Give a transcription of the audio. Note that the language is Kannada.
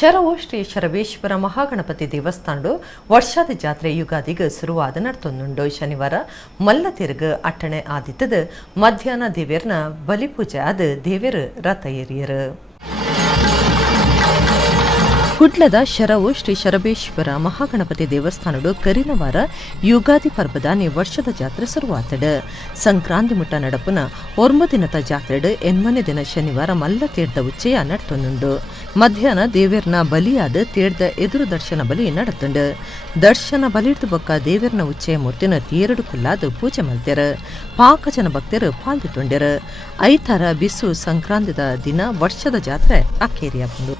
ಶರವು ಶ್ರೀ ಶರವೇಶ್ವರ ಮಹಾಗಣಪತಿ ದೇವಸ್ಥಾನಡು ವರ್ಷಾದ ಜಾತ್ರೆ ಯುಗಾದಿಗೆ ಶುರುವಾದ ನಡ್ತೊಂದುಂಡು. ಶನಿವಾರ ಮಲ್ಲ ತಿರುಗ ಅಟ್ಟಣೆ ಆದಿತ್ತದ ಮಧ್ಯಾಹ್ನ ದೇವೇರ್ನ ಬಲಿಪೂಜೆ ಆದ ದೇವೇರು ರಥ ಏರಿಯರು. ಕುಡ್ಲದ ಶರವು ಶ್ರೀ ಶರಬೇಶ್ವರ ಮಹಾಗಣಪತಿ ದೇವಸ್ಥಾನಡು ಕರಿನವಾರ ಯುಗಾದಿ ಪರ್ಬದಾನಿ ವರ್ಷದ ಜಾತ್ರೆ ಶುರುವಾತಡು. ಸಂಕ್ರಾಂತಿ ಮುಟ್ಟ ನಡಪುನ 9 ದಿನದ ಜಾತ್ರೆಡು 8ನೇ ದಿನ ಶನಿವಾರ ಮಲ್ಲ ತೀರ್ಥ ಉಚ್ಚೆಯ ನಡ್ತೊಂದುಂಡು. ಮಧ್ಯಾಹ್ನ ದೇವೇರ್ನ ಬಲಿಯಾದ ತೀರ್ಥ ಎದುರು ದರ್ಶನ ಬಲಿ ನಡತುಂಡು. ದರ್ಶನ ಬಲಿಡ್ದು ಬೊಕ್ಕ ದೇವೇರ್ನ ಉಚ್ಚೆಯ ಮೂರ್ತಿನ ತೇರಡು ಕುಲ್ಲಾದು ಪೂಜೆ ಮಲ್ತ್ಯರು. ಪಾಕ ಜನ ಭಕ್ತರು ಪಾಲ್ದಿತುಂಡ್ಯರು. ಐತಾರ ಬಿಸು ಸಂಕ್ರಾಂತಿದ ದಿನ ವರ್ಷದ ಜಾತ್ರೆ ಅಕ್ಕೇರಿಯಾಪುಂಡು.